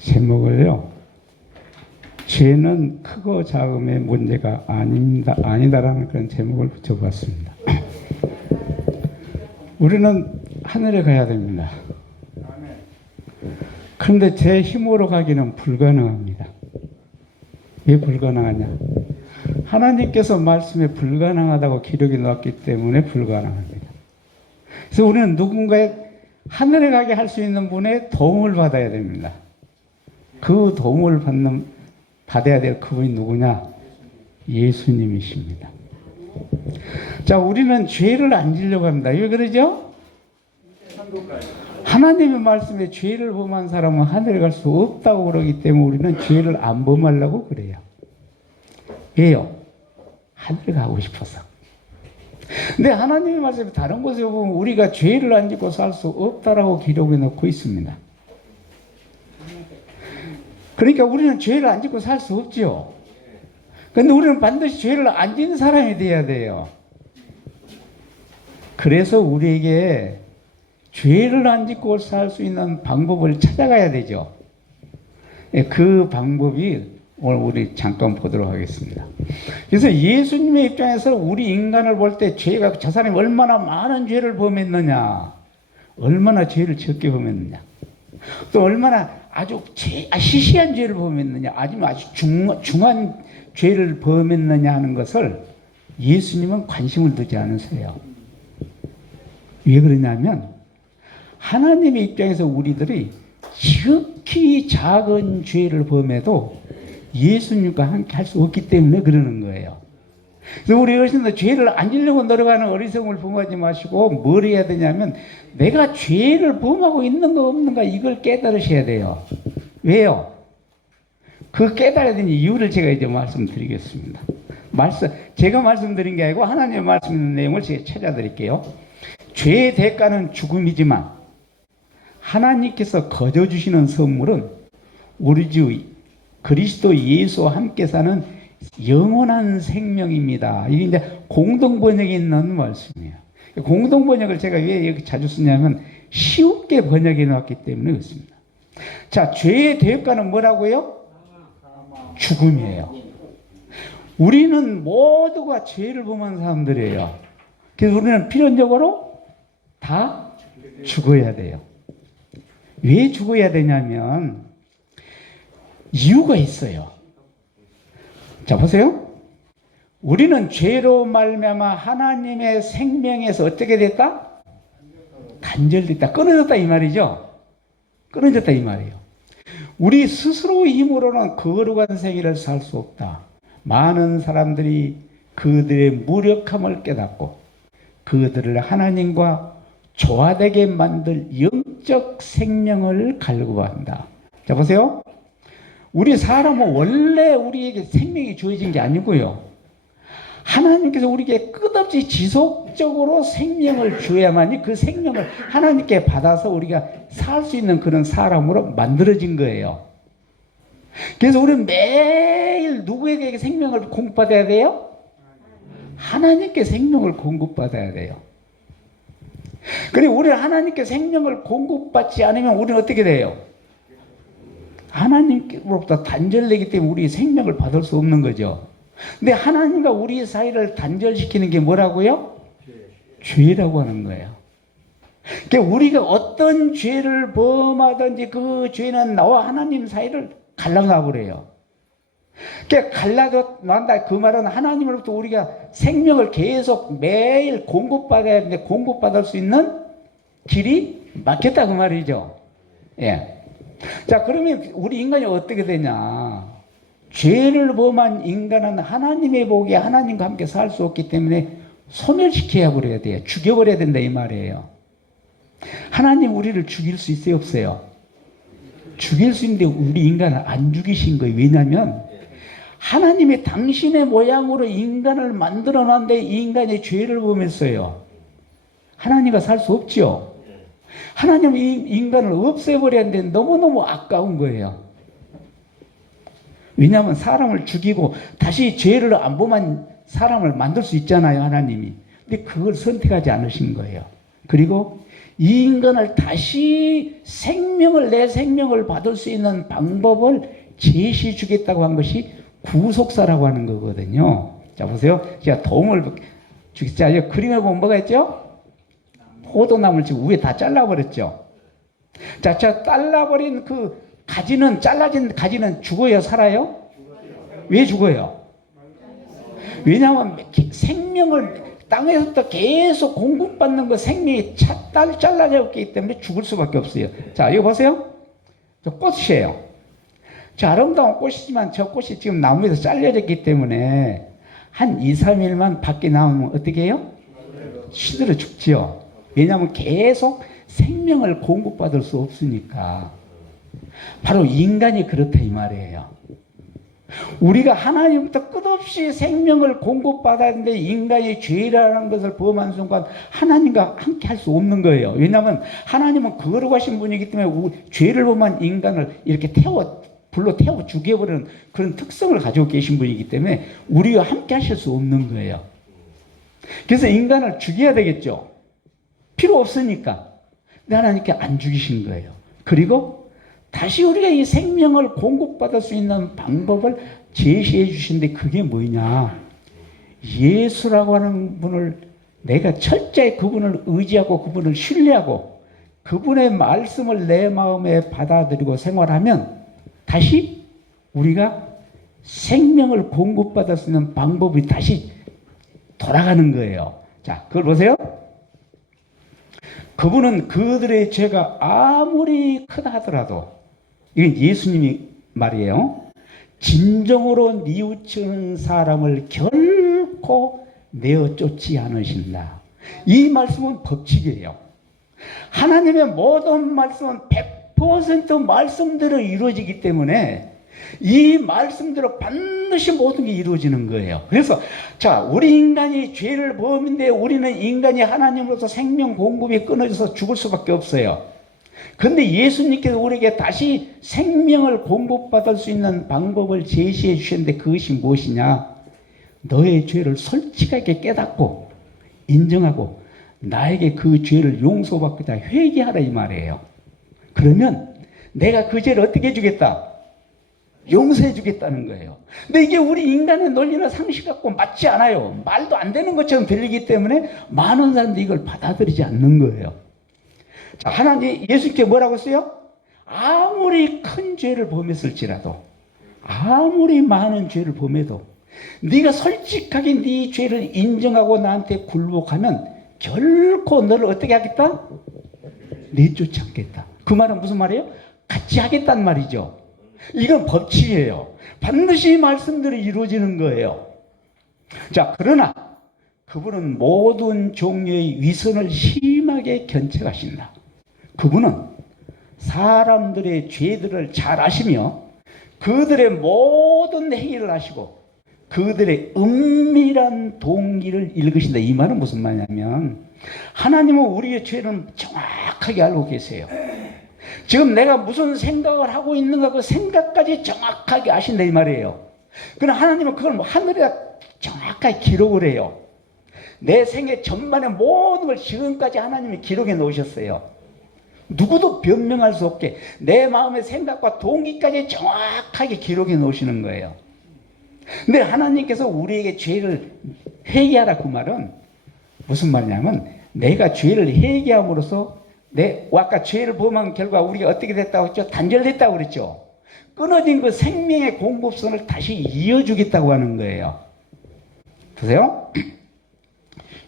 제목을요. 죄는 크고 작음의 문제가 아니다라는 그런 제목을 붙여봤습니다. 우리는 하늘에 가야 됩니다. 그런데 제 힘으로 가기는 불가능합니다. 왜 불가능하냐? 하나님께서 말씀에 불가능하다고 기록이 나왔기 때문에 불가능합니다. 그래서 우리는 누군가의 하늘에 가게 할 수 있는 분의 도움을 받아야 됩니다. 그 도움을 받아야 될 그분이 누구냐? 예수님이십니다. 자, 우리는 죄를 안 지려고 합니다. 왜 그러죠? 하나님의 말씀에 죄를 범한 사람은 하늘에 갈 수 없다고 그러기 때문에 우리는 죄를 안 범하려고 그래요. 왜요? 하늘에 가고 싶어서. 근데 하나님의 말씀에 다른 곳에 보면 우리가 죄를 안 짓고 살 수 없다라고 기록해 놓고 있습니다. 그러니까 우리는 죄를 안 짓고 살 수 없죠. 근데 우리는 반드시 죄를 안 짓는 사람이 돼야 돼요. 그래서 우리에게 죄를 안 짓고 살 수 있는 방법을 찾아가야 되죠. 그 방법이 오늘 우리 잠깐 보도록 하겠습니다. 그래서 예수님의 입장에서 우리 인간을 볼 때 죄가 저 사람이 얼마나 많은 죄를 범했느냐, 얼마나 죄를 적게 범했느냐, 또 얼마나 아주 시시한 죄를 범했느냐, 아니면 아주 중한 죄를 범했느냐 하는 것을 예수님은 관심을 두지 않으세요. 왜 그러냐면 하나님의 입장에서 우리들이 지극히 작은 죄를 범해도 예수님과 함께 할 수 없기 때문에 그러는 거예요. 그래서 우리 어르신들 죄를 안 지려고 노력하는 어리석음을 범하지 마시고 뭘 해야 되냐면 내가 죄를 범하고 있는가 없는가 이걸 깨달으셔야 돼요. 왜요? 그 깨달아야 되는 이유를 제가 이제 말씀드리겠습니다. 제가 말씀드린 게 아니고 하나님의 말씀 있는 내용을 제가 찾아드릴게요. 죄의 대가는 죽음이지만 하나님께서 거저주시는 선물은 우리 주 그리스도 예수와 함께 사는 영원한 생명입니다. 이게 이제 공동번역에 있는 말씀이에요. 공동번역을 제가 왜 이렇게 자주 쓰냐면 쉽게 번역해 놨기 때문에 그렇습니다. 자, 죄의 대가는 뭐라고요? 죽음이에요. 우리는 모두가 죄를 범한 사람들이에요. 그래서 우리는 필연적으로 다 죽어야 돼요. 왜 죽어야 되냐면 이유가 있어요. 자, 보세요. 우리는 죄로 말미암아 하나님의 생명에서 어떻게 됐다? 단절됐다. 끊어졌다 이 말이죠. 끊어졌다 이 말이에요. 우리 스스로의 힘으로는 거룩한 생애를 살 수 없다. 많은 사람들이 그들의 무력함을 깨닫고 그들을 하나님과 조화되게 만들 영적 생명을 갈구한다. 자, 보세요. 우리 사람은 원래 우리에게 생명이 주어진 게 아니고요. 하나님께서 우리에게 끝없이 지속적으로 생명을 주어야만이 그 생명을 하나님께 받아서 우리가 살 수 있는 그런 사람으로 만들어진 거예요. 그래서 우리는 매일 누구에게 생명을 공급받아야 돼요? 하나님께 생명을 공급받아야 돼요. 그리고 우리는 하나님께 생명을 공급받지 않으면 우리는 어떻게 돼요? 하나님으로부터 단절되기 때문에 우리 생명을 받을 수 없는 거죠. 근데 하나님과 우리 사이를 단절시키는 게 뭐라고요? 죄라고 하는 거예요. 그러니까 우리가 어떤 죄를 범하든지 그 죄는 나와 하나님 사이를 갈라놔버려요. 그러니까 갈라놓는다 그 말은 하나님으로부터 우리가 생명을 계속 매일 공급받아야 하는데 공급받을 수 있는 길이 막혔다 그 말이죠. 예. 자, 그러면 우리 인간이 어떻게 되냐? 죄를 범한 인간은 하나님의 복에 하나님과 함께 살 수 없기 때문에 소멸시켜야 버려야 돼요. 죽여버려야 된다 이 말이에요. 하나님 우리를 죽일 수 있어요 없어요? 죽일 수 있는데 우리 인간을 안 죽이신 거예요. 왜냐하면 하나님이 당신의 모양으로 인간을 만들어 놨는데 이 인간이 죄를 범했어요. 하나님과 살 수 없죠. 하나님은 이 인간을 없애버려야 되는데 너무너무 아까운 거예요. 왜냐하면 사람을 죽이고 다시 죄를 안 범한 사람을 만들 수 있잖아요, 하나님이. 근데 그걸 선택하지 않으신 거예요. 그리고 이 인간을 다시 내 생명을 받을 수 있는 방법을 제시해 주겠다고 한 것이 구속사라고 하는 거거든요. 자, 보세요. 제가 도움을 주겠자. 그림에 보면 뭐가 있죠? 포도나무를 지금 위에 다 잘라버렸죠. 자, 잘라버린 그 가지는, 잘라진 가지는 죽어요, 살아요? 왜 죽어요? 왜냐하면 생명을 땅에서부터 계속 공급받는 그 생명이 잘라졌기 때문에 죽을 수밖에 없어요. 자, 이거 보세요. 저 꽃이에요. 저 아름다운 꽃이지만 저 꽃이 지금 나무에서 잘려졌기 때문에 한 2, 3일만 밖에 나오면 어떻게 해요? 시들어 죽지요. 왜냐하면 계속 생명을 공급받을 수 없으니까. 바로 인간이 그렇다 이 말이에요. 우리가 하나님부터 끝없이 생명을 공급받았는데 인간이 죄라는 것을 범한 순간 하나님과 함께 할 수 없는 거예요. 왜냐하면 하나님은 거룩하신 분이기 때문에 죄를 범한 인간을 이렇게 불로 태워 죽여버리는 그런 특성을 가지고 계신 분이기 때문에 우리와 함께 하실 수 없는 거예요. 그래서 인간을 죽여야 되겠죠. 필요 없으니까. 근데 하나님께 안 죽이신 거예요. 그리고 다시 우리가 이 생명을 공급받을 수 있는 방법을 제시해 주신데 그게 뭐냐? 예수라고 하는 분을 내가 철저히 그분을 의지하고 그분을 신뢰하고 그분의 말씀을 내 마음에 받아들이고 생활하면 다시 우리가 생명을 공급받을 수 있는 방법이 다시 돌아가는 거예요. 자, 그걸 보세요. 그분은 그들의 죄가 아무리 크다 하더라도, 이건 예수님이 말이에요. 진정으로 뉘우치는 사람을 결코 내어 쫓지 않으신다. 이 말씀은 법칙이에요. 하나님의 모든 말씀은 100% 말씀대로 이루어지기 때문에 이 말씀대로 반드시 모든 게 이루어지는 거예요. 그래서 자, 우리 인간이 죄를 범인데 우리는 인간이 하나님으로서 생명 공급이 끊어져서 죽을 수밖에 없어요. 그런데 예수님께서 우리에게 다시 생명을 공급받을 수 있는 방법을 제시해 주셨는데 그것이 무엇이냐? 너의 죄를 솔직하게 깨닫고 인정하고 나에게 그 죄를 용서받고자 회개하라 이 말이에요. 그러면 내가 그 죄를 어떻게 해주겠다? 용서해 주겠다는 거예요. 근데 이게 우리 인간의 논리나 상식 갖고 맞지 않아요. 말도 안 되는 것처럼 들리기 때문에 많은 사람들이 이걸 받아들이지 않는 거예요. 자, 하나님, 예수님께 뭐라고 했어요? 아무리 큰 죄를 범했을지라도, 아무리 많은 죄를 범해도 네가 솔직하게 네 죄를 인정하고 나한테 굴복하면 결코 너를 어떻게 하겠다? 내쫓지 않겠다. 그 말은 무슨 말이에요? 같이 하겠다는 말이죠. 이건 법칙이에요. 반드시 말씀대로 이루어지는 거예요. 자, 그러나 그분은 모든 종류의 위선을 심하게 견책하신다. 그분은 사람들의 죄들을 잘 아시며 그들의 모든 행위를 아시고 그들의 은밀한 동기를 읽으신다. 이 말은 무슨 말이냐면 하나님은 우리의 죄는 정확하게 알고 계세요. 지금 내가 무슨 생각을 하고 있는가 그 생각까지 정확하게 아신다 이 말이에요. 그러나 하나님은 그걸 하늘에다 정확하게 기록을 해요. 내 생애 전반의 모든 걸 지금까지 하나님이 기록해 놓으셨어요. 누구도 변명할 수 없게 내 마음의 생각과 동기까지 정확하게 기록해 놓으시는 거예요. 근데 하나님께서 우리에게 죄를 회개하라 그 말은 무슨 말이냐면 내가 죄를 회개함으로써 아까 죄를 범한 결과 우리가 어떻게 됐다고 했죠? 단절됐다고 그랬죠? 끊어진 그 생명의 공급선을 다시 이어주겠다고 하는 거예요. 보세요.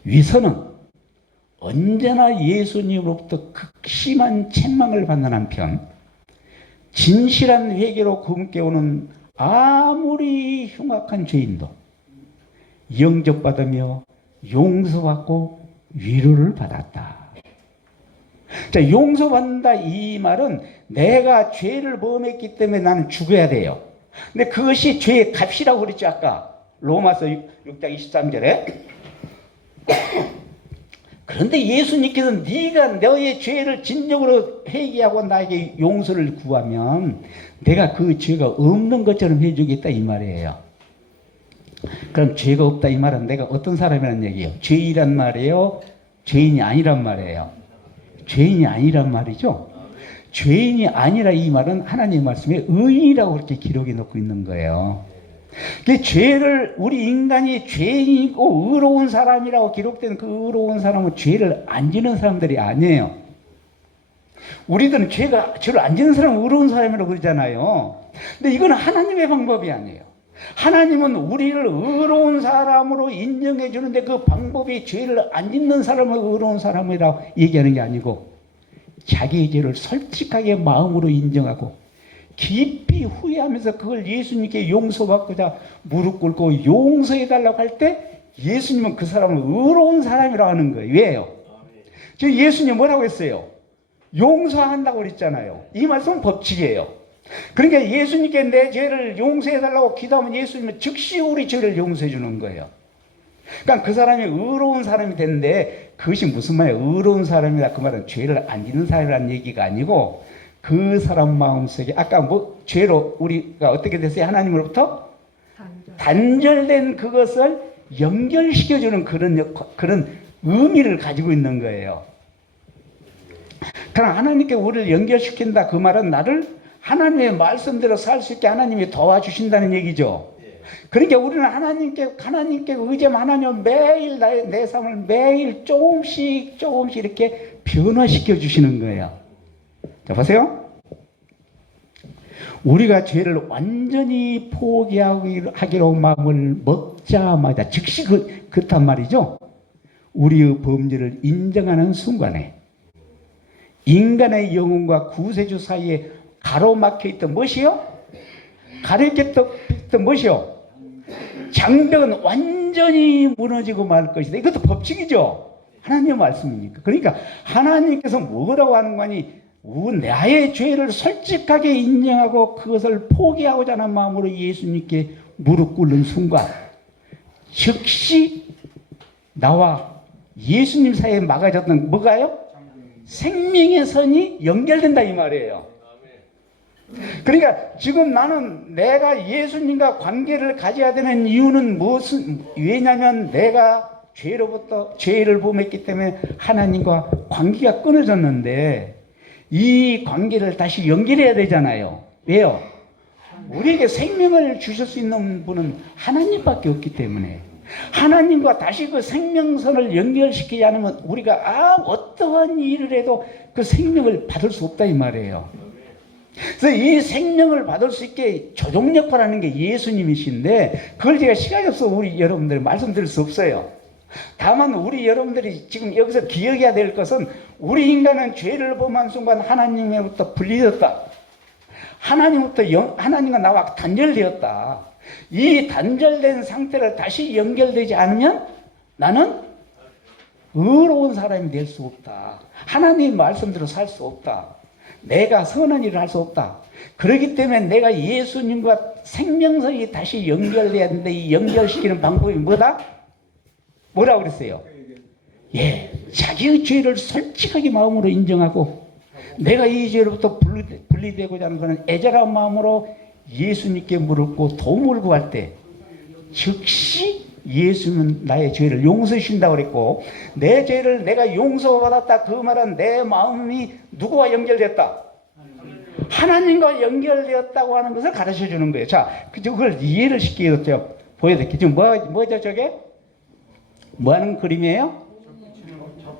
위선은 언제나 예수님으로부터 극심한 책망을 받는 한편 진실한 회개로 금께 오는 아무리 흉악한 죄인도 영접받으며 용서받고 위로를 받았다. 자, 용서받는다 이 말은 내가 죄를 범했기 때문에 나는 죽어야 돼요. 근데 그것이 죄의 값이라고 그랬죠 아까 로마서 6장 23절에. 그런데 예수님께서 네가 너의 죄를 진정으로 회개하고 나에게 용서를 구하면 내가 그 죄가 없는 것처럼 해주겠다 이 말이에요. 그럼 죄가 없다 이 말은 내가 어떤 사람이라는 얘기예요? 죄인이란 말이에요? 죄인이 아니란 말이에요? 죄인이 아니란 말이죠. 죄인이 아니라 이 말은 하나님의 말씀에 의인이라고 그렇게 기록해 놓고 있는 거예요. 그 죄를 우리 인간이 죄인이고 의로운 사람이라고 기록된 그 의로운 사람은 죄를 안 지는 사람들이 아니에요. 우리들은 죄를 안 지는 사람은 의로운 사람이라고 그러잖아요. 근데 이건 하나님의 방법이 아니에요. 하나님은 우리를 의로운 사람으로 인정해 주는데 그 방법이 죄를 안 짓는 사람을 의로운 사람이라고 얘기하는 게 아니고 자기의 죄를 솔직하게 마음으로 인정하고 깊이 후회하면서 그걸 예수님께 용서받고자 무릎 꿇고 용서해 달라고 할 때 예수님은 그 사람을 의로운 사람이라고 하는 거예요. 왜요? 지금 예수님 뭐라고 했어요? 용서한다고 그랬잖아요. 이 말씀은 법칙이에요. 그러니까 예수님께 내 죄를 용서해 달라고 기도하면 예수님은 즉시 우리 죄를 용서해 주는 거예요. 그러니까 그 사람이 의로운 사람이 됐는데 그것이 무슨 말이에요? 의로운 사람이다. 그 말은 죄를 안 짓는 사람이라는 얘기가 아니고 그 사람 마음속에 아까 죄로 우리가 어떻게 됐어요? 하나님으로부터 단절된 그것을 연결시켜주는 그런 의미를 가지고 있는 거예요. 그럼 하나님께 우리를 연결시킨다. 그 말은 나를 하나님의 말씀대로 살 수 있게 하나님이 도와주신다는 얘기죠. 그러니까 우리는 하나님께 의지하면 하나님은 매일 내 삶을 매일 조금씩 이렇게 변화시켜 주시는 거예요. 자, 보세요. 우리가 죄를 완전히 포기하기로 마음을 먹자마자 즉시 그렇단 말이죠. 우리의 범죄를 인정하는 순간에 인간의 영혼과 구세주 사이에 가로막혀 있던 무엇이요? 가로막혔던 무엇이요? 장벽은 완전히 무너지고 말 것이다. 이것도 법칙이죠. 하나님의 말씀이니까. 그러니까 하나님께서 뭐라고 하는 거니? 나의 죄를 솔직하게 인정하고 그것을 포기하고자 하는 마음으로 예수님께 무릎 꿇는 순간 즉시 나와 예수님 사이에 막아졌던 뭐가요? 생명의 선이 연결된다 이 말이에요. 그러니까 지금 나는 내가 예수님과 관계를 가져야 되는 이유는 왜냐하면 내가 죄를 범했기 때문에 하나님과 관계가 끊어졌는데 이 관계를 다시 연결해야 되잖아요. 왜요? 우리에게 생명을 주실 수 있는 분은 하나님밖에 없기 때문에 하나님과 다시 그 생명선을 연결시키지 않으면 우리가 어떠한 일을 해도 그 생명을 받을 수 없다 이 말이에요. 그래서 이 생명을 받을 수 있게 조종 역할을 하는 게 예수님이신데 그걸 제가 시간이 없어서 우리 여러분들 말씀드릴 수 없어요. 다만 우리 여러분들이 지금 여기서 기억해야 될 것은 우리 인간은 죄를 범한 순간 하나님으로부터 분리되었다. 하나님과 나와 단절되었다. 이 단절된 상태를 다시 연결되지 않으면 나는 의로운 사람이 될 수 없다. 하나님 말씀대로 살 수 없다. 내가 선한 일을 할 수 없다. 그렇기 때문에 내가 예수님과 생명선이 다시 연결돼야 되는데 이 연결시키는 방법이 뭐다? 뭐라고 그랬어요? 자기의 죄를 솔직하게 마음으로 인정하고 내가 이 죄로부터 분리되고자 하는 것은 애절한 마음으로 예수님께 무릎 꿇고 도움을 구할 때 즉시 예수는 나의 죄를 용서해 주신다고 그랬고 내 죄를 내가 용서받았다 그 말은 내 마음이 누구와 연결됐다? 하나님과 연결되었다고 하는 것을 가르쳐 주는 거예요. 자, 그걸 이해를 시키겠죠. 보여드릴게요. 지금 뭐죠 저게? 뭐 하는 그림이에요?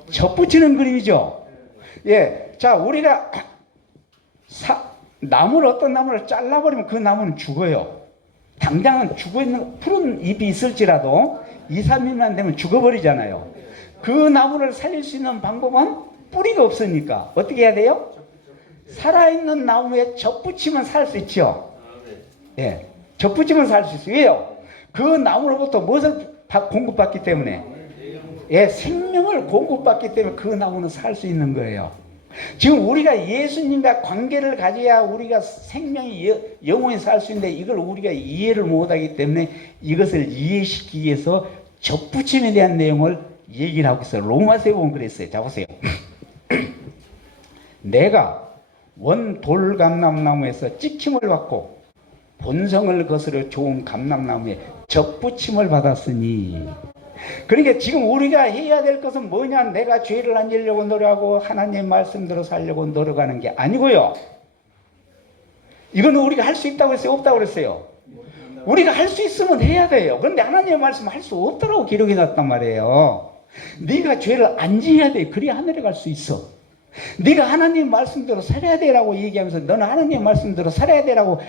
접붙이는 그림이죠. 자, 우리가 어떤 나무를 잘라버리면 그 나무는 죽어요. 당장은 죽어있는 푸른 잎이 있을지라도 2, 3일만 되면 죽어버리잖아요. 그 나무를 살릴 수 있는 방법은 뿌리가 없으니까 어떻게 해야 돼요? 살아있는 나무에 접붙이면 살 수 있죠. 접붙이면 살 수 있어요. 왜요? 그 나무로부터 무엇을 공급받기 때문에 생명을 공급받기 때문에 그 나무는 살 수 있는 거예요. 지금 우리가 예수님과 관계를 가져야 우리가 생명이 영원히 살 수 있는데 이걸 우리가 이해를 못하기 때문에 이것을 이해시키기 위해서 접붙임에 대한 내용을 얘기를 하고 있어요. 로마서에 보면 그랬어요. 자 보세요. 내가 원 돌감람나무에서 찍힘을 받고 본성을 거스려 좋은 감람나무에 접붙임을 받았으니 그러니까 지금 우리가 해야 될 것은 뭐냐? 내가 죄를 안 지으려고 노력하고 하나님 말씀대로 살려고 노력하는 게 아니고요. 이거는 우리가 할 수 있다고 했어요? 없다고 그랬어요? 우리가 할 수 있으면 해야 돼요. 그런데 하나님의 말씀은 할 수 없다고 기록해 놨단 말이에요. 네가 죄를 안 지어야 돼. 그래야 하늘에 갈 수 있어. 네가 하나님 말씀대로 살아야 되라고 얘기하면서 너는 하나님 말씀대로 살아야 되라고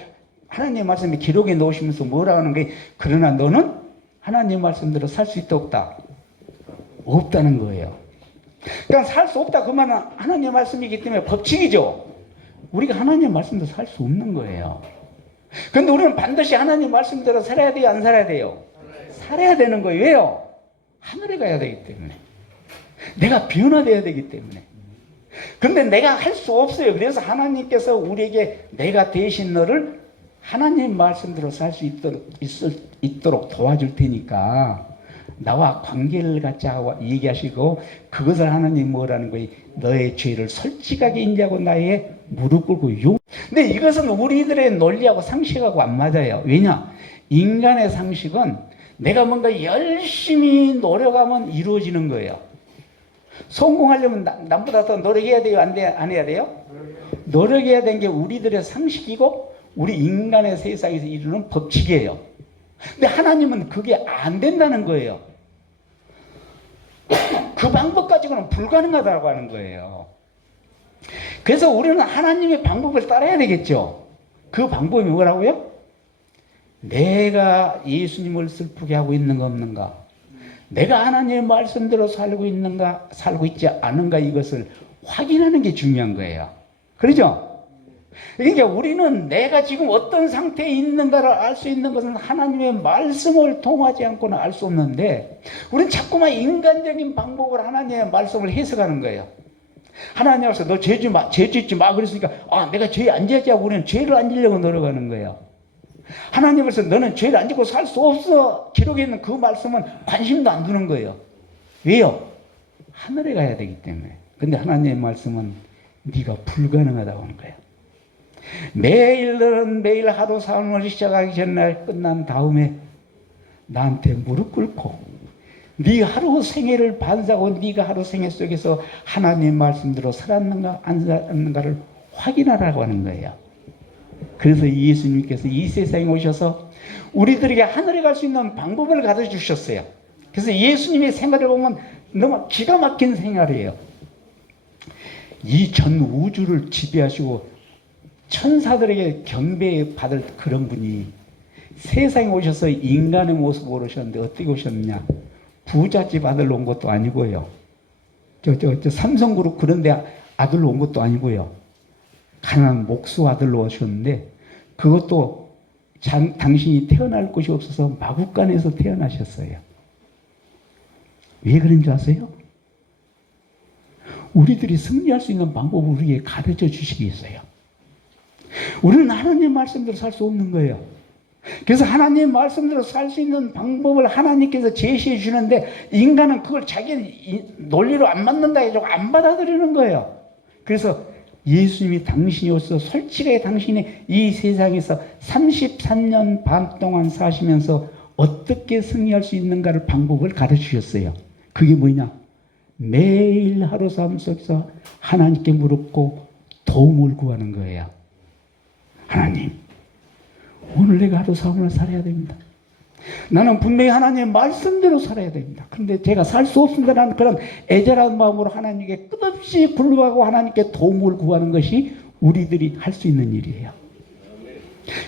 하나님 말씀이 기록해 놓으시면서 뭐라 하는 게, 그러나 너는 하나님 말씀대로 살 수 있다 없다? 없다는 거예요. 그러니까 살 수 없다 그 말은 하나님 말씀이기 때문에 법칙이죠. 우리가 하나님 말씀대로 살 수 없는 거예요. 그런데 우리는 반드시 하나님 말씀대로 살아야 돼요? 안 살아야 돼요? 살아야 되는 거예요. 왜요? 하늘에 가야 되기 때문에. 내가 변화되어야 되기 때문에. 근데 내가 할 수 없어요. 그래서 하나님께서 우리에게 내가 대신 너를 하나님 말씀대로 살 수 있도록 도와줄 테니까 나와 관계를 갖자고 얘기하시고, 그것을 하나님 뭐라는 거예요? 너의 죄를 솔직하게 인지하고 나의 무릎 꿇고 용. 근데 이것은 우리들의 논리하고 상식하고 안 맞아요. 왜냐? 인간의 상식은 내가 뭔가 열심히 노력하면 이루어지는 거예요. 성공하려면 남보다 더 노력해야 돼요? 안 해야 돼요? 노력해야 되는 게 우리들의 상식이고 우리 인간의 세상에서 이루는 법칙이에요. 근데 하나님은 그게 안 된다는 거예요. 그 방법 가지고는 불가능하다고 하는 거예요. 그래서 우리는 하나님의 방법을 따라야 되겠죠. 그 방법이 뭐라고요? 내가 예수님을 슬프게 하고 있는가 없는가, 내가 하나님의 말씀대로 살고 있는가 살고 있지 않은가, 이것을 확인하는 게 중요한 거예요. 그렇죠? 그러니까 우리는 내가 지금 어떤 상태에 있는가를 알 수 있는 것은 하나님의 말씀을 통하지 않고는 알 수 없는데, 우리는 자꾸만 인간적인 방법으로 하나님의 말씀을 해석하는 거예요. 하나님께서 너 죄 짓지 마 그랬으니까 내가 죄 안 지었지 하고 우리는 죄를 안 지려고 노력하는 거예요. 하나님께서 너는 죄를 안 짓고 살 수 없어 기록에 있는 그 말씀은 관심도 안 두는 거예요. 왜요? 하늘에 가야 되기 때문에. 근데 하나님의 말씀은 네가 불가능하다고 하는 거예요. 매일 하루 삶을 시작하기 전날 끝난 다음에 나한테 무릎 꿇고 네 하루 생애를 반사하고 네가 하루 생애 속에서 하나님 말씀대로 살았는가 안 살았는가를 확인하라고 하는 거예요. 그래서 예수님께서 이 세상에 오셔서 우리들에게 하늘에 갈 수 있는 방법을 가르쳐 주셨어요. 그래서 예수님의 생활을 보면 너무 기가 막힌 생활이에요. 이 전 우주를 지배하시고 천사들에게 경배받을 그런 분이 세상에 오셔서 인간의 모습으로 오셨는데 어떻게 오셨느냐? 부잣집 아들로 온 것도 아니고요. 삼성그룹 그런데 아들로 온 것도 아니고요. 가난한 목수 아들로 오셨는데, 그것도 당신이 태어날 곳이 없어서 마구간에서 태어나셨어요. 왜 그런 줄 아세요? 우리들이 승리할 수 있는 방법을 우리에게 가르쳐 주시기 위해서요. 우리는 하나님 말씀대로 살 수 없는 거예요. 그래서 하나님 말씀대로 살 수 있는 방법을 하나님께서 제시해 주는데, 인간은 그걸 자기 논리로 안 맞는다 해서 안 받아들이는 거예요. 그래서 예수님이 당신이 오셔서 솔직하게 당신이 이 세상에서 33년 반 동안 사시면서 어떻게 승리할 수 있는가를 방법을 가르쳐 주셨어요. 그게 뭐냐? 매일 하루 삶 속에서 하나님께 물었고 도움을 구하는 거예요. 하나님, 오늘 내가 하루 삶을 살아야 됩니다. 나는 분명히 하나님의 말씀대로 살아야 됩니다. 그런데 제가 살 수 없습니다라는 그런 애절한 마음으로 하나님께 끝없이 굴러가고 하나님께 도움을 구하는 것이 우리들이 할 수 있는 일이에요.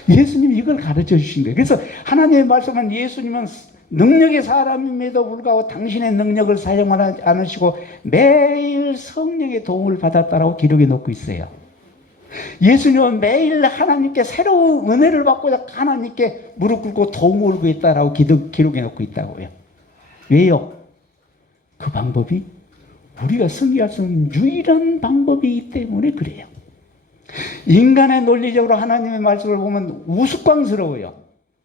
예수님이 이걸 가르쳐 주신 거예요. 그래서 하나님의 말씀은, 예수님은 능력의 사람임에도 불구하고 당신의 능력을 사용하지 않으시고 매일 성령의 도움을 받았다라고 기록해 놓고 있어요. 예수님은 매일 하나님께 새로운 은혜를 받고자 하나님께 무릎 꿇고 도움을 구했다라고 기록해 놓고 있다고요. 왜요? 그 방법이 우리가 승리할 수 있는 유일한 방법이기 때문에 그래요. 인간의 논리적으로 하나님의 말씀을 보면 우스꽝스러워요.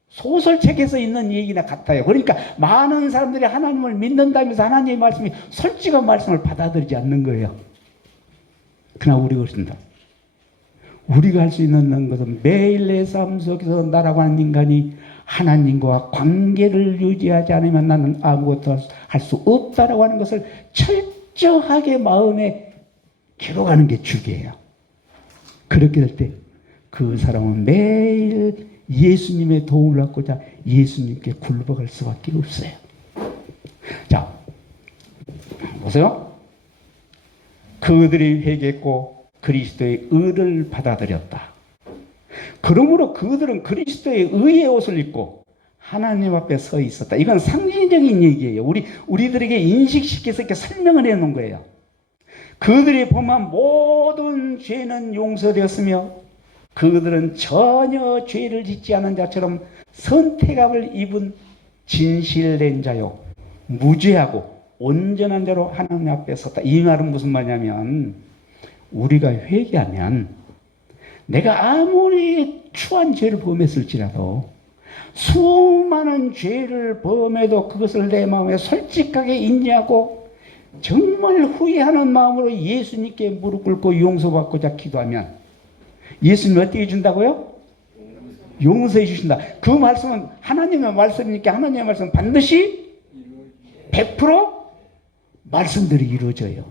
소설책에서 있는 얘기나 같아요. 그러니까 많은 사람들이 하나님을 믿는다면서 하나님의 말씀이 솔직한 말씀을 받아들이지 않는 거예요. 그러나 우리가 그렇습니다. 우리가 할 수 있는 것은 매일 내 삶 속에서 나라고 하는 인간이 하나님과 관계를 유지하지 않으면 나는 아무것도 할 수 없다라고 하는 것을 철저하게 마음에 기록하는 게 중요해요. 그렇게 될 때 그 사람은 매일 예수님의 도움을 받고자 예수님께 굴복할 수밖에 없어요. 자, 보세요. 그들이 회개했고 그리스도의 의를 받아들였다. 그러므로 그들은 그리스도의 의의 옷을 입고 하나님 앞에 서 있었다. 이건 상징적인 얘기예요. 우리들에게 인식시켜서 이렇게 설명을 해놓은 거예요. 그들이 범한 모든 죄는 용서되었으며 그들은 전혀 죄를 짓지 않은 자처럼 선택함을 입은 진실된 자요 무죄하고 온전한 자로 하나님 앞에 섰다. 이 말은 무슨 말이냐면 우리가 회개하면 내가 아무리 추한 죄를 범했을지라도 수많은 죄를 범해도 그것을 내 마음에 솔직하게 인정하고 정말 후회하는 마음으로 예수님께 무릎 꿇고 용서받고자 기도하면 예수님이 어떻게 해준다고요? 용서해 주신다. 그 말씀은 하나님의 말씀이니까 하나님의 말씀은 반드시 100% 말씀들이 이루어져요.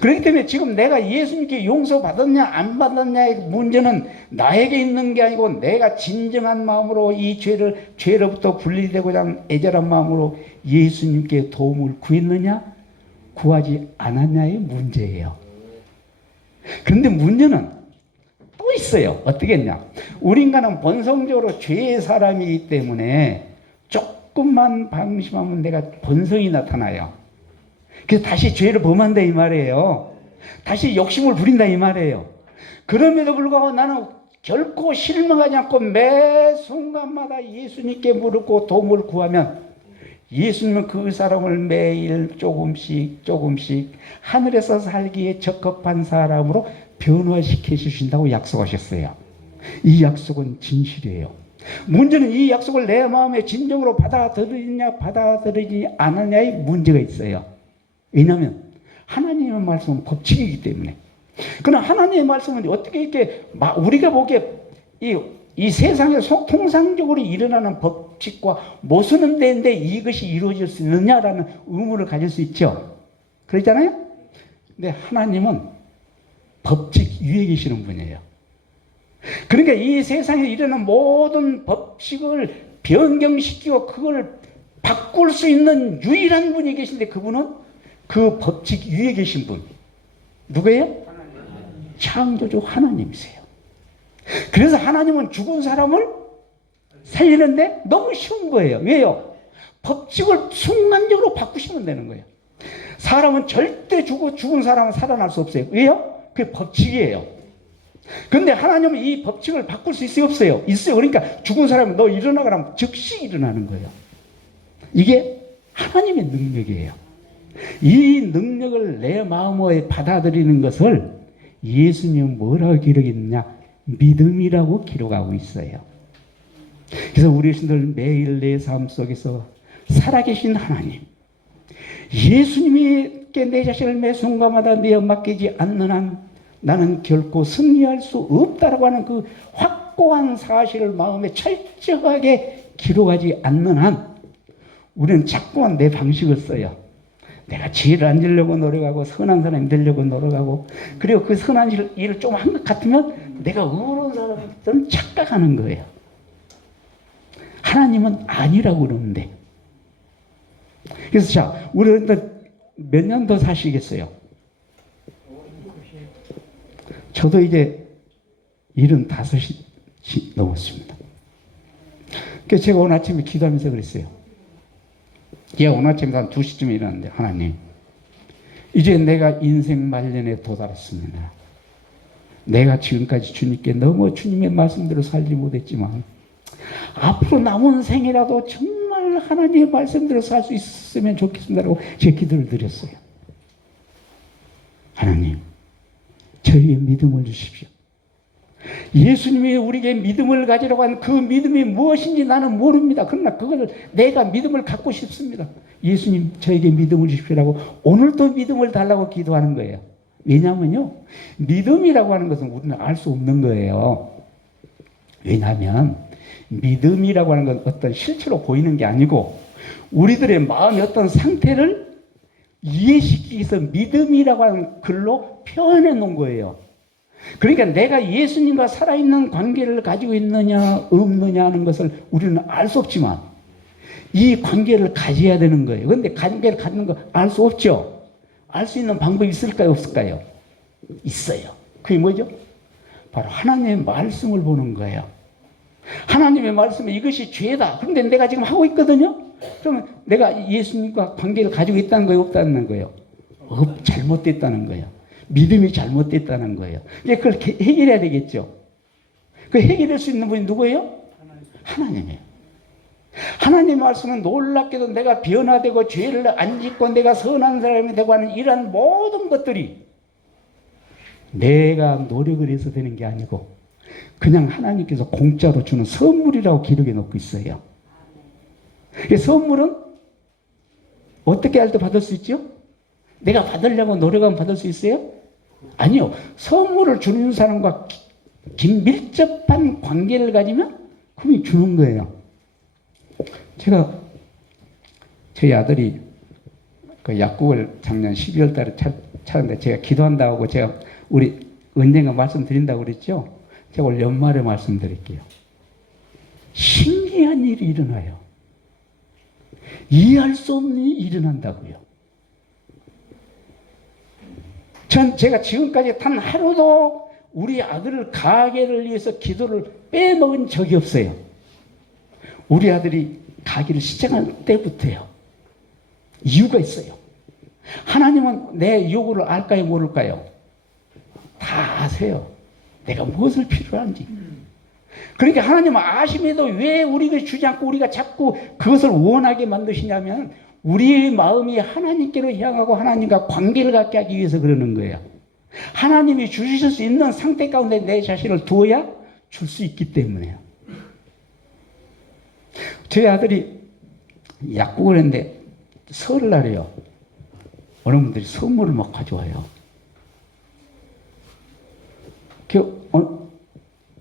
그렇기 때문에 지금 내가 예수님께 용서받았냐 안 받았냐의 문제는 나에게 있는 게 아니고 내가 진정한 마음으로 이 죄로부터 분리되고자 애절한 마음으로 예수님께 도움을 구했느냐 구하지 않았냐의 문제예요. 그런데 문제는 또 있어요. 어떻게 했냐. 우리 인간은 본성적으로 죄의 사람이기 때문에 조금만 방심하면 내가 본성이 나타나요. 그래서 다시 죄를 범한다 이 말이에요. 다시 욕심을 부린다 이 말이에요. 그럼에도 불구하고 나는 결코 실망하지 않고 매 순간마다 예수님께 무릎 꿇고 도움을 구하면 예수님은 그 사람을 매일 조금씩 하늘에서 살기에 적합한 사람으로 변화시켜 주신다고 약속하셨어요. 이 약속은 진실이에요. 문제는 이 약속을 내 마음에 진정으로 받아들이냐 받아들이지 않느냐의 문제가 있어요. 왜냐하면 하나님의 말씀은 법칙이기 때문에. 그러나 하나님의 말씀은 어떻게 이렇게 우리가 보기에 이 세상에 통상적으로 일어나는 법칙과 모순은 되는데 이것이 이루어질 수 있느냐라는 의문을 가질 수 있죠. 그렇잖아요? 근데 하나님은 법칙 위에 계시는 분이에요. 그러니까 이 세상에 일어나는 모든 법칙을 변경시키고 그걸 바꿀 수 있는 유일한 분이 계신데 그분은 그 법칙 위에 계신 분. 누구예요? 창조주 하나님이세요. 그래서 하나님은 죽은 사람을 살리는데 너무 쉬운 거예요. 왜요? 법칙을 순간적으로 바꾸시면 되는 거예요. 사람은 절대 죽은 사람은 살아날 수 없어요. 왜요? 그게 법칙이에요. 그런데 하나님은 이 법칙을 바꿀 수 있어요? 없어요? 있어요. 그러니까 죽은 사람은 너 일어나가라면 즉시 일어나는 거예요. 이게 하나님의 능력이에요. 이 능력을 내 마음에 받아들이는 것을 예수님은 뭐라고 기록했느냐? 믿음이라고 기록하고 있어요. 그래서 우리 신들 매일 내 삶 속에서 살아계신 하나님, 예수님께 내 자신을 매 순간마다 내어 맡기지 않는 한 나는 결코 승리할 수 없다라고 하는 그 확고한 사실을 마음에 철저하게 기록하지 않는 한 우리는 자꾸만 내 방식을 써요. 내가 죄를 안 지려고 노력하고 선한 사람이 되려고 노력하고 그리고 그 선한 일을 좀 한 것 같으면 내가 의로운 사람처럼 착각하는 거예요. 하나님은 아니라고 그러는데. 그래서 자, 우리는 몇 년 더 사시겠어요? 저도 이제 75이 넘었습니다. 그래서 제가 오늘 아침에 기도하면서 그랬어요. 제가 오늘 아침에 한 2시쯤에 일어났는데 하나님, 이제 내가 인생 말년에 도달했습니다. 내가 지금까지 주님께 너무 주님의 말씀대로 살지 못했지만 앞으로 남은 생이라도 정말 하나님의 말씀대로 살 수 있었으면 좋겠습니다라고 제 기도를 드렸어요. 하나님, 저희의 믿음을 주십시오. 예수님이 우리에게 믿음을 가지라고 한 그 믿음이 무엇인지 나는 모릅니다. 그러나 그걸 내가 믿음을 갖고 싶습니다. 예수님, 저에게 믿음을 주십시오라고 오늘도 믿음을 달라고 기도하는 거예요. 왜냐하면요, 믿음이라고 하는 것은 우리는 알 수 없는 거예요. 왜냐하면 믿음이라고 하는 건 어떤 실체로 보이는 게 아니고 우리들의 마음의 어떤 상태를 이해시키기 위해서 믿음이라고 하는 글로 표현해 놓은 거예요. 그러니까 내가 예수님과 살아있는 관계를 가지고 있느냐 없느냐 하는 것을 우리는 알 수 없지만 이 관계를 가져야 되는 거예요. 그런데 관계를 갖는 거 알 수 없죠. 알 수 있는 방법이 있을까요 없을까요? 있어요. 그게 뭐죠? 바로 하나님의 말씀을 보는 거예요. 하나님의 말씀에 이것이 죄다. 그런데 내가 지금 하고 있거든요. 그러면 내가 예수님과 관계를 가지고 있다는 거예요 없다는 거예요? 잘못됐다는 거예요. 믿음이 잘못됐다는 거예요. 이제 그걸 해결해야 되겠죠. 그 해결할 수 있는 분이 누구예요? 하나님이에요. 하나님 말씀은 놀랍게도 내가 변화되고 죄를 안 짓고 내가 선한 사람이 되고 하는 이러한 모든 것들이 내가 노력을 해서 되는 게 아니고 그냥 하나님께서 공짜로 주는 선물이라고 기록해 놓고 있어요. 이 선물은 어떻게 할 때 받을 수 있죠? 내가 받으려고 노력하면 받을 수 있어요? 아니요. 선물을 주는 사람과 긴밀접한 관계를 가지면 그분이 주는 거예요. 제가 저희 아들이 그 약국을 작년 12월 달에 찾았는데 제가 기도한다고 제가 우리 언젠가 말씀드린다고 그랬죠? 제가 올 연말에 말씀드릴게요. 신기한 일이 일어나요. 이해할 수 없는 일이 일어난다고요. 제가 지금까지 단 하루도 우리 아들 가게를 위해서 기도를 빼먹은 적이 없어요. 우리 아들이 가게를 시작할 때부터요. 이유가 있어요. 하나님은 내 요구를 알까요 모를까요? 다 아세요. 내가 무엇을 필요로 하는지. 그러니까 하나님은 아심에도 왜 우리가 주지 않고 우리가 자꾸 그것을 원하게 만드시냐면 우리의 마음이 하나님께로 향하고 하나님과 관계를 갖게 하기 위해서 그러는 거예요. 하나님이 주실 수 있는 상태 가운데 내 자신을 두어야 줄 수 있기 때문에요. 저희 아들이 약국을 했는데 설날에요. 어느 분들이 선물을 막 가져와요.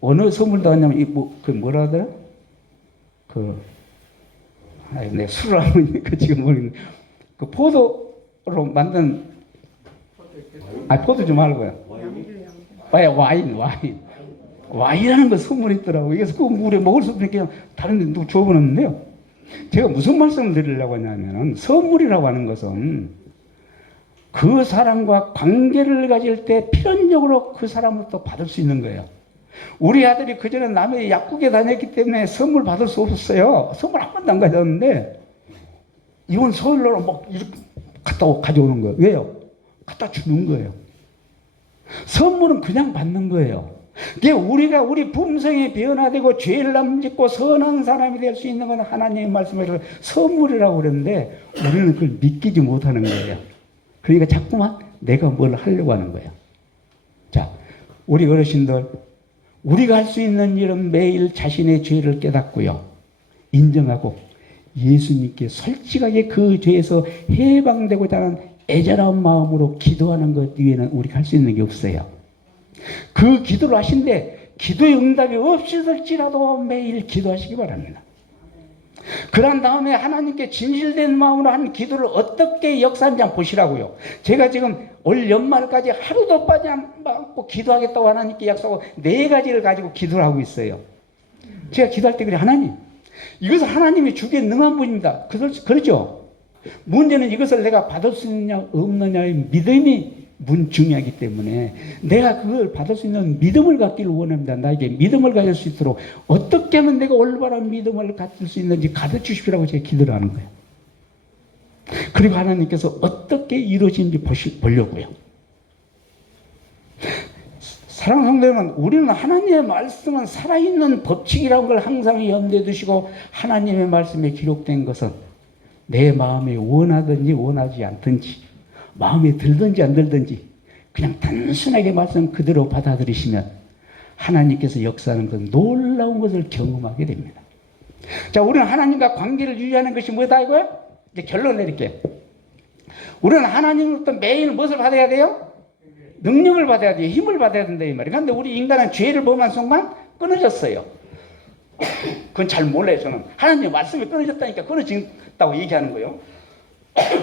어느 선물도 왔냐면 뭐라 하더라? 내 술을 하니까 지금 모르겠는데 그 포도로 만든 포도 좀 말고요. 와인이라는 거 선물이 있더라고요. 그래서 그 물에 먹을 수 없으니까 다른 데 누구 줘보는데요. 제가 무슨 말씀을 드리려고 하냐면은 선물이라고 하는 것은 그 사람과 관계를 가질 때 필연적으로 그 사람부터 받을 수 있는 거예요. 우리 아들이 그전에 남의 약국에 다녔기 때문에 선물 받을 수 없었어요. 선물 한 번도 안 가져왔는데 이번 설날로 막 이렇게 가져오는 거예요. 왜요? 갖다 주는 거예요. 선물은 그냥 받는 거예요. 우리가 우리 품성이 변화되고 죄를 남짓고 선한 사람이 될 수 있는 건 하나님의 말씀을 선물이라고 그러는데 우리는 그걸 믿기지 못하는 거예요. 그러니까 자꾸만 내가 뭘 하려고 하는 거예요. 자, 우리 어르신들 우리가 할 수 있는 일은 매일 자신의 죄를 깨닫고요. 인정하고 예수님께 솔직하게 그 죄에서 해방되고자 하는 애절한 마음으로 기도하는 것 이외에는 우리가 할 수 있는 게 없어요. 그 기도를 하신데 기도의 응답이 없을지라도 매일 기도하시기 바랍니다. 그런 다음에 하나님께 진실된 마음으로 한 기도를 어떻게 역사하는지 한번 보시라고요. 제가 지금 올 연말까지 하루도 빠지 않고 기도하겠다고 하나님께 약속하고 4가지를 가지고 기도를 하고 있어요. 제가 기도할 때 그래, 하나님, 이것을 하나님이 주기에 능한 분입니다. 그렇죠? 문제는 이것을 내가 받을 수 있느냐 없느냐의 믿음이 중요하기 때문에 내가 그걸 받을 수 있는 믿음을 갖기를 원합니다. 나에게 믿음을 가질 수 있도록 어떻게 하면 내가 올바른 믿음을 가질 수 있는지 가르쳐 주시라고 제가 기도를 하는 거예요. 그리고 하나님께서 어떻게 이루어지는지 보려고요. 사랑하는 성도 여러분, 우리는 하나님의 말씀은 살아있는 법칙이라는 걸 항상 염두에 두시고 하나님의 말씀에 기록된 것은 내 마음에 원하든지 원하지 않든지 마음에 들든지 안 들든지 그냥 단순하게 말씀 그대로 받아들이시면 하나님께서 역사하는 그 놀라운 것을 경험하게 됩니다. 자, 우리는 하나님과 관계를 유지하는 것이 뭐다 이거야? 이제 결론 내릴게요. 우리는 하나님으로부터 매일 무엇을 받아야 돼요? 능력을 받아야 돼요. 힘을 받아야 된다 이 말이에요. 그런데 우리 인간은 죄를 범한 순간 끊어졌어요. 그건 잘 몰라요. 저는 하나님의 말씀이 끊어졌다니까 끊어진다고 얘기하는 거예요.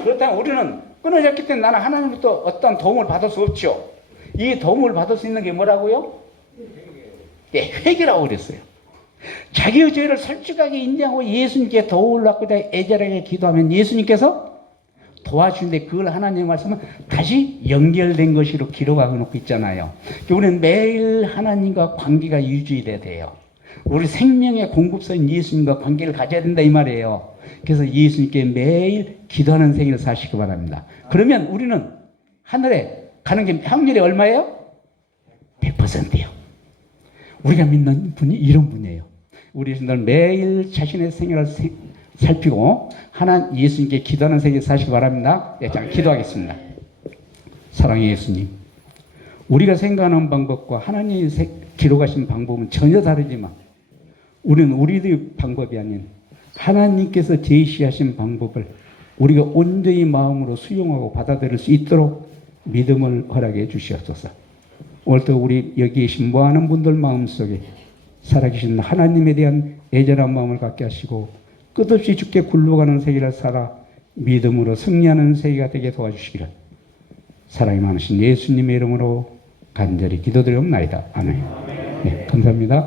그렇다면 우리는 끊어졌기 때문에 나는 하나님부터 어떤 도움을 받을 수 없죠. 이 도움을 받을 수 있는 게 뭐라고요? 네, 회개라고 그랬어요. 자기의 죄를 솔직하게 인정하고 예수님께 도움을 받고자 애절하게 기도하면 예수님께서 도와주는데, 그걸 하나님의 말씀은 다시 연결된 것으로 기록하고 놓고 있잖아요. 우리는 매일 하나님과 관계가 유지돼야 돼요. 우리 생명의 공급소인 예수님과 관계를 가져야 된다 이 말이에요. 그래서 예수님께 매일 기도하는 생일을 사시기 바랍니다. 그러면 우리는 하늘에 가는 게 확률이 얼마예요? 100%예요. 우리가 믿는 분이 이런 분이에요. 우리 신들 매일 자신의 생일을 살피고 하나님 예수님께 기도하는 생일 사시기 바랍니다. 네, 자, 기도하겠습니다. 사랑의 예수님, 우리가 생각하는 방법과 하나님이 기록하신 방법은 전혀 다르지만 우리는 우리들의 방법이 아닌 하나님께서 제시하신 방법을 우리가 온전히 마음으로 수용하고 받아들일 수 있도록 믿음을 허락해 주시옵소서. 오늘도 우리 여기 계신 모아는 분들 마음속에 살아계신 하나님에 대한 애절한 마음을 갖게 하시고 끝없이 주께 굴러가는 세계를 살아 믿음으로 승리하는 세계가 되게 도와주시기를 사랑이 많으신 예수님의 이름으로 간절히 기도드리옵나이다. 아멘. 네, 감사합니다.